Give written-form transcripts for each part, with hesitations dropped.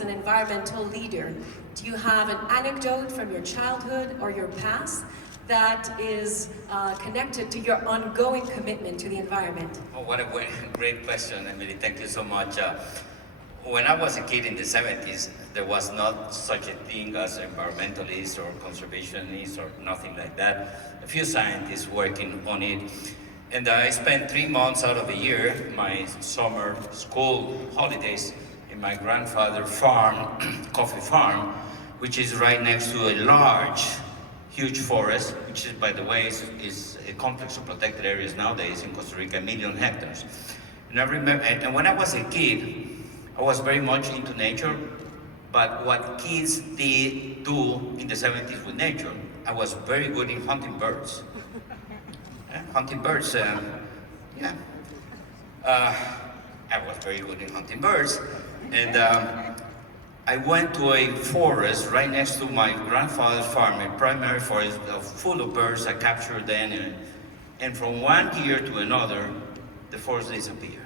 an environmental leader, do you have an anecdote from your childhood or your past that is connected to your ongoing commitment to the environment? Oh, what a great question, Emily. Thank you so much. When I was a kid in the 70s, there was not such a thing as environmentalists or conservationists or nothing like that. A few scientists working on it. And I spent 3 months out of the year, my summer school holidays, in my grandfather's farm, coffee farm, which is right next to a large, huge forest, which is, by the way, is a complex of protected areas nowadays in Costa Rica, 1 million hectares. And I remember, and when I was a kid, I was very much into nature, but what kids did do in the 70s with nature, I was very good in hunting birds. Hunting birds, yeah. I was very good in hunting birds. And I went to a forest right next to my grandfather's farm, a primary forest full of birds I captured then. And from one year to another, the forest disappeared.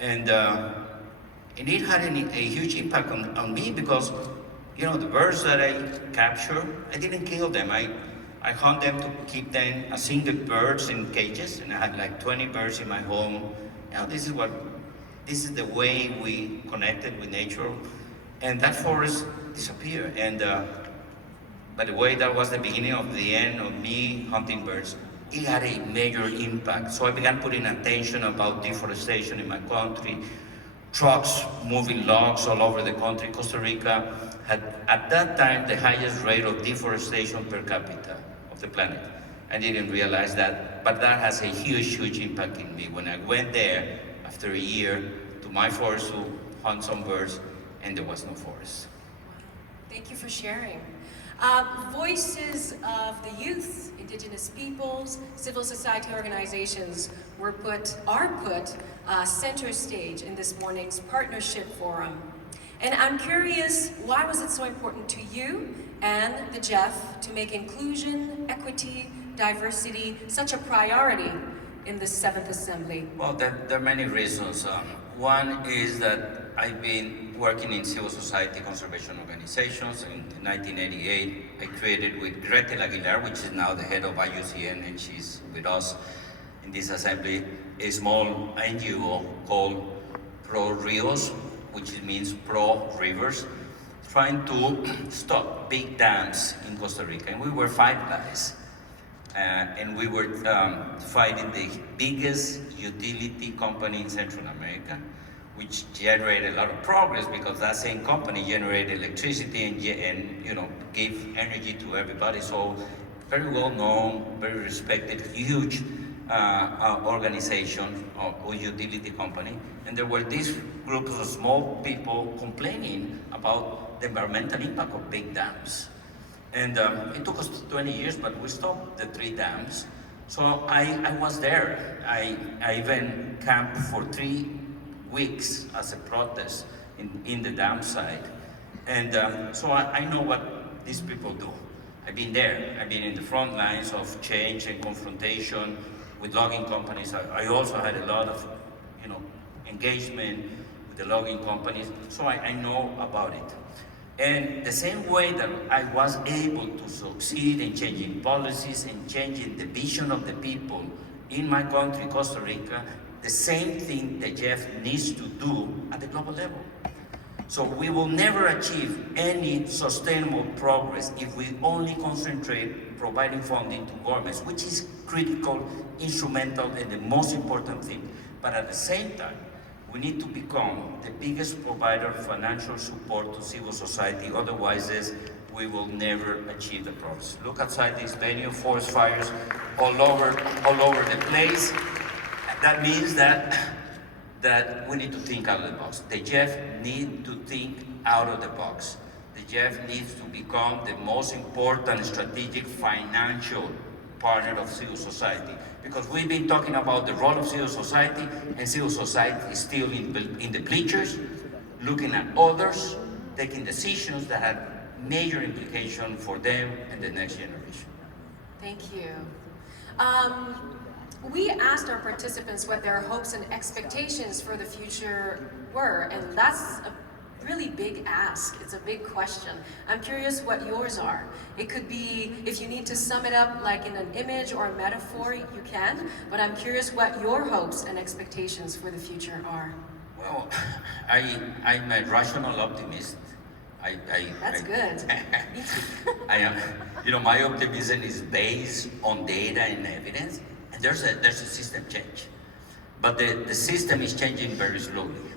And it had a huge impact on me because, you know, the birds that I captured, I didn't kill them. I hunt them to keep them as single birds in cages, and I had like 20 birds in my home. You know, this is the way we connected with nature, and that forest disappeared. And by the way, that was the beginning of the end of me hunting birds. It had a major impact. So I began putting attention about deforestation in my country, trucks moving logs all over the country. Costa Rica had, at that time, the highest rate of deforestation per capita of the planet. I didn't realize that, but that has a huge, huge impact in me. When I went there, after a year, to my forest to hunt some birds, and there was no forest. Thank you for sharing. Voices of the youth, Indigenous peoples, civil society organizations are put center stage in this morning's partnership forum. And I'm curious, why was it so important to you and the Jeff to make inclusion, equity, diversity such a priority in the 7th Assembly? Well, there are many reasons. One is that I've been working in civil society conservation organizations. In 1988, I created with Gretel Aguilar, which is now the head of IUCN, and she's with us in this assembly, a small NGO called Pro Rios, which means Pro Rivers, trying to stop big dams in Costa Rica. And we were 5 guys. And we were fighting the biggest utility company in Central America, which generated a lot of progress because that same company generated electricity and you know, gave energy to everybody. So very well known, very respected, huge organization or utility company. And there were these groups of small people complaining about the environmental impact of big dams. And it took us 20 years, but we stopped the 3 dams. So I was there. I even camped for 3 weeks as a protest in the dam site. And so I know what these people do. I've been there. I've been in the front lines of change and confrontation with logging companies. I also had a lot of, you know, engagement with the logging companies, so I know about it. And the same way that I was able to succeed in changing policies and changing the vision of the people in my country, Costa Rica, the same thing that Jeff needs to do at the global level. So we will never achieve any sustainable progress if we only concentrate providing funding to governments, which is critical, instrumental, and the most important thing. But at the same time, we need to become the biggest provider of financial support to civil society. Otherwise, we will never achieve the progress. Look outside this venue, forest fires all over the place. That means that we need to think out of the box. The Jeff needs to think out of the box. The Jeff needs to become the most important strategic financial partner of civil society. Because we've been talking about the role of civil society, and civil society is still in the bleachers, looking at others, taking decisions that have major implication for them and the next generation. Thank you. We asked our participants what their hopes and expectations for the future were, and that's a really big ask. It's a big question. I'm curious what yours are. It could be, if you need to sum it up like in an image or a metaphor, you can, but I'm curious what your hopes and expectations for the future are. Well, I'm a rational optimist. That's good. I am. You know, my optimism is based on data and evidence, and there's a system change, but the system is changing very slowly,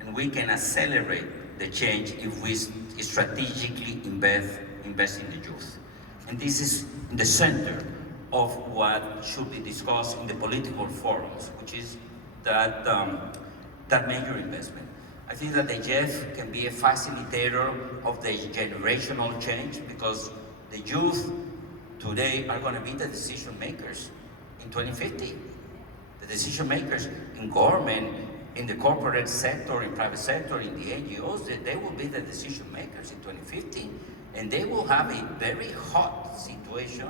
and we can accelerate the change if we strategically invest in the youth, and this is in the center of what should be discussed in the political forums, which is that major investment. I think that the JEF can be a facilitator of the generational change, because the youth today are going to be the decision makers in 2050. The decision makers in government, in the corporate sector, in private sector, in the NGOs, they will be the decision makers in 2050. And they will have a very hot situation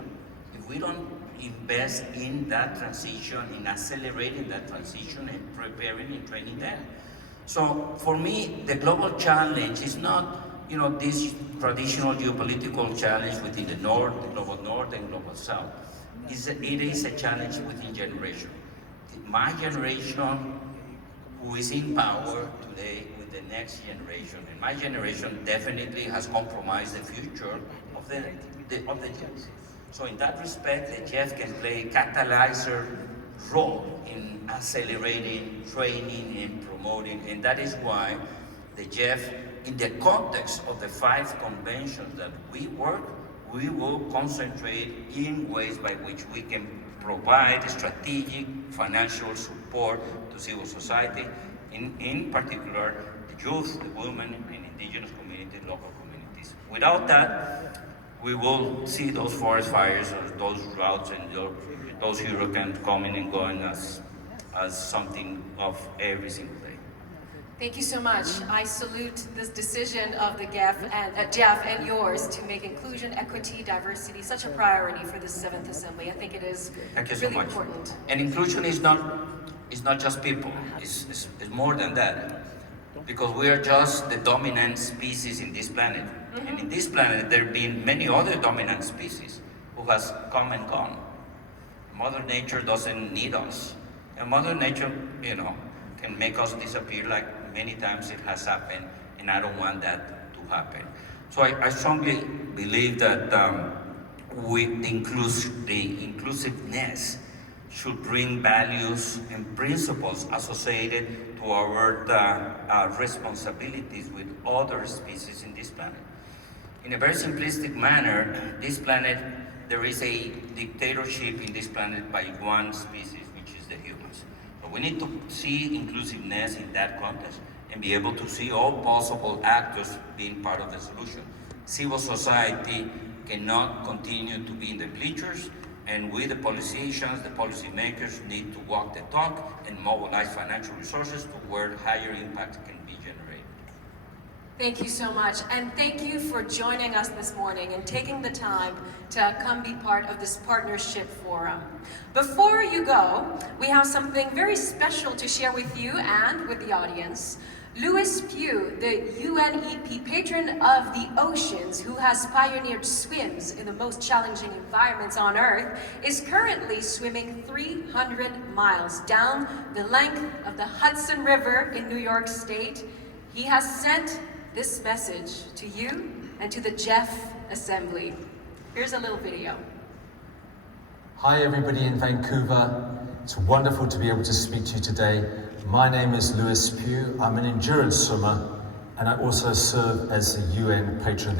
if we don't invest in that transition, in accelerating that transition and preparing and training them. So for me, the global challenge is not, this traditional geopolitical challenge within the North, the global North and global South. It is a challenge within generation. My generation, who is in power today with the next generation, and my generation definitely has compromised the future of the youth. So in that respect, the JEF can play a catalyzer role in accelerating, training, and promoting, and that is why the JEF, in the context of the 5 conventions that we work, we will concentrate in ways by which we can provide strategic financial support to civil society, in particular the youth, the women, and indigenous communities, local communities. Without that, we will see those forest fires or those droughts and those hurricanes coming and going as something of every single day. Thank you so much. I salute this decision of the JEF and yours to make inclusion, equity, diversity such a priority for the 7th Assembly. I think it is really important. And inclusion is not just people, it's more than that. Because we are just the dominant species in this planet. Mm-hmm. And in this planet, there have been many other dominant species who has come and gone. Mother Nature doesn't need us. And Mother Nature, can make us disappear like many times it has happened, and I don't want that to happen. So I strongly believe that with the inclusiveness should bring values and principles associated to our responsibilities with other species in this planet. In a very simplistic manner, this planet, there is a dictatorship in this planet by one species, which is the humans. So we need to see inclusiveness in that context and be able to see all possible actors being part of the solution. Civil society cannot continue to be in the bleachers, and we, the politicians, the policymakers, need to walk the talk and mobilize financial resources to where higher impact can be generated. Thank you so much, and thank you for joining us this morning and taking the time to come be part of this partnership forum. Before you go, we have something very special to share with you and with the audience. Louis Pugh, the UNEP patron of the oceans, who has pioneered swims in the most challenging environments on Earth, is currently swimming 300 miles down the length of the Hudson River in New York State. He has sent this message to you and to the JEF Assembly. Here's a little video. Hi everybody in Vancouver. It's wonderful to be able to speak to you today. My name is Louis Pugh. I'm an endurance swimmer, and I also serve as the UN patron